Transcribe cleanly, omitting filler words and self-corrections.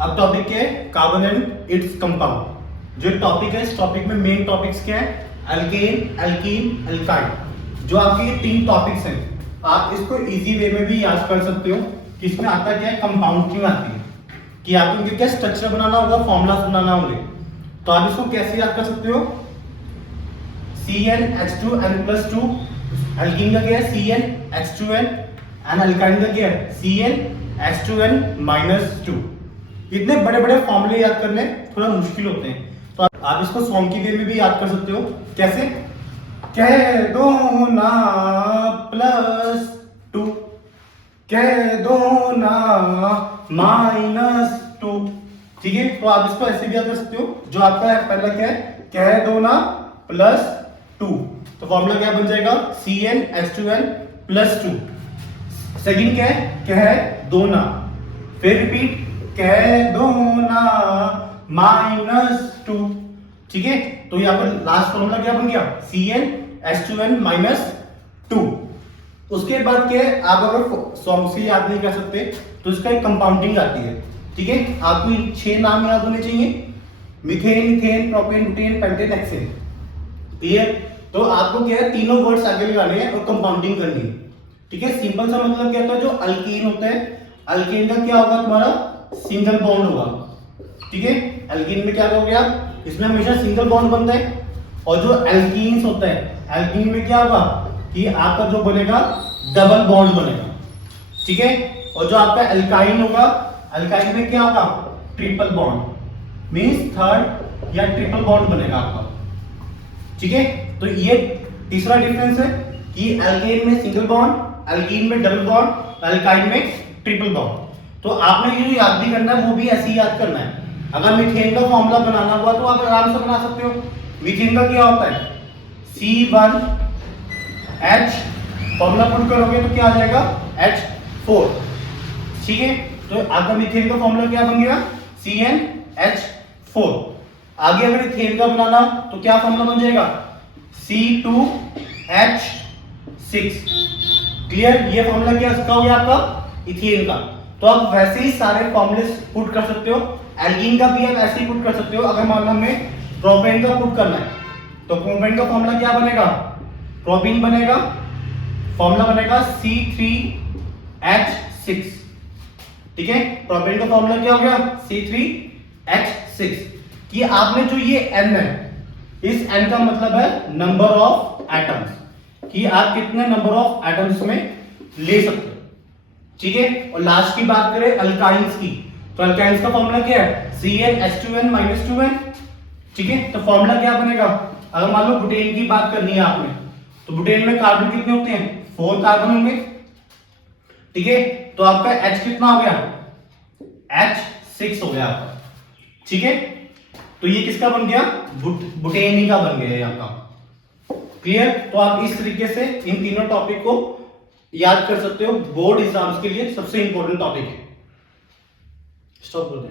अब टॉपिक क्या है? Carbon and its compound. जो टॉपिक है, इस टॉपिक में मेन टॉपिक्स क्या है? Alkane, alkene, alkyne. जो आपके ये 3 टॉपिक्स हैं, आप इसको इजी वे में भी याद कर सकते हो कि इसमें आता क्या है, कंपाउंड क्यों आती है, कि आपको इनके क्या स्ट्रक्चर बनाना होगा, फॉर्मूलाज बनाना होंगे। तो आप इसको कैसे याद कर सकते हो? CnH2n+2, एल्कीन का क्या है? CnH2n, एंड एल्काइन का क्या है? CnH2n-2। इतने बड़े बड़े फॉर्मूले याद करने थोड़ा मुश्किल होते हैं, तो आप इसको सॉन्ग की वे में भी याद कर सकते हो। कैसे? कह दो ना +2, कह दो ना -2। ठीक है, तो आप इसको ऐसे भी याद कर सकते हो। जो आपका पहला क्या है? कह दो ना +2, तो फॉर्मूला क्या बन जाएगा? CnH2n+2। सेकंड क्या है? कह दो ना, फिर रिपीट, कह दो ना -2। ठीक है, तो यहाँ पर लास्ट फॉर्मूला क्या बन गया? CnH2n-2। उसके बाद क्या है? आप अगर सॉन्ग से याद नहीं कर सकते तो इसका एक कंपाउंडिंग आती है। ठीक है, आपको 6 नाम याद होने चाहिए: methane, ethane, propane, butane, pentane, hexane. Clear? तो आपको क्या है, तीनों वर्ड्स आगे लगाने हैं और कंपाउंडिंग करनी है। ठीक है, सिंपल सा मतलब क्या होता है? जो अल्कीन होता है, अल्कीन का क्या होगा तुम्हारा? सिंगल बॉन्ड होगा। ठीक है, अल्कीन में क्या करोगे आप? इसमें हमेशा सिंगल बॉन्ड बनता है। और जो एल्कीन्स होता है, एल्कीन में क्या होगा कि आपका जो बनेगा, डबल बॉन्ड बनेगा। ठीक है, और जो आपका एल्काइन होगा, एल्काइन में क्या होगा? ट्रिपल बॉन्ड, मींस थर्ड या ट्रिपल बॉन्ड बनेगा आपका। ठीक है, तो ये तीसरा डिफरेंस है कि एल्केन में सिंगल बॉन्ड, एल्कीन में डबल बॉन्ड, एल्काइन में ट्रिपल बॉन्ड। तो आपने ये जो याद भी करना है वो भी ऐसे ही याद करना है। अगर मीथेन का फॉर्मूला बनाना हुआ तो आप आराम से बना सकते हो। मीथेन का क्या होता है? C1H, फॉर्मूला पुट करोगे तो क्या आ जाएगा? H4। ठीक है, तो आपका मीथेन का फॉर्मूला क्या बन गया? CnH4। आगे अगर इथेन का बनाना तो क्या फॉर्मूला बन जाएगा? C2H6। क्लियर? ये फॉर्मूला क्या हो गया आपका? इथेन का। तो आप वैसे ही सारे फॉर्मूले पुट कर सकते हो। एल्कीन का भी आप ऐसे ही पुट कर सकते हो। अगर मान लो हमें प्रोपेन का पुट करना है तो प्रोपेन का फॉर्मूला क्या बनेगा? प्रोपेन बनेगा, फॉर्मूला बनेगा C3H6। ठीक है, प्रोपेन का फॉर्मूला क्या हो गया? C3H6। कि आपने जो ये N है, इस N का मतलब है नंबर ऑफ एटम्स, कि आप कितने नंबर ऑफ एटम्स में ले सकते हो। ठीक है, और लास्ट की बात करें अल्काइंस की, तो अल्काइंस का फॉर्मूला क्या है? CnH2n-2n। ठीक है, तो फॉर्मूला क्या बनेगा? अगर मान लो बुटेन की बात करनी है आपने, तो बुटेन में कार्बन कितने होते हैं? 4 कार्बन होंगे। ठीक है, तो आपका H कितना हो गया? H6 हो गया आपका। ठीक है, तो ये किसका बन गया? बुटेनी का बन गया यहाँ का। क्लियर? तो आप इस तरीके से इन तीनों टॉपिक को याद कर सकते हो। बोर्ड एग्जाम्स के लिए सबसे इंपॉर्टेंट टॉपिक है। स्टॉप कर दें।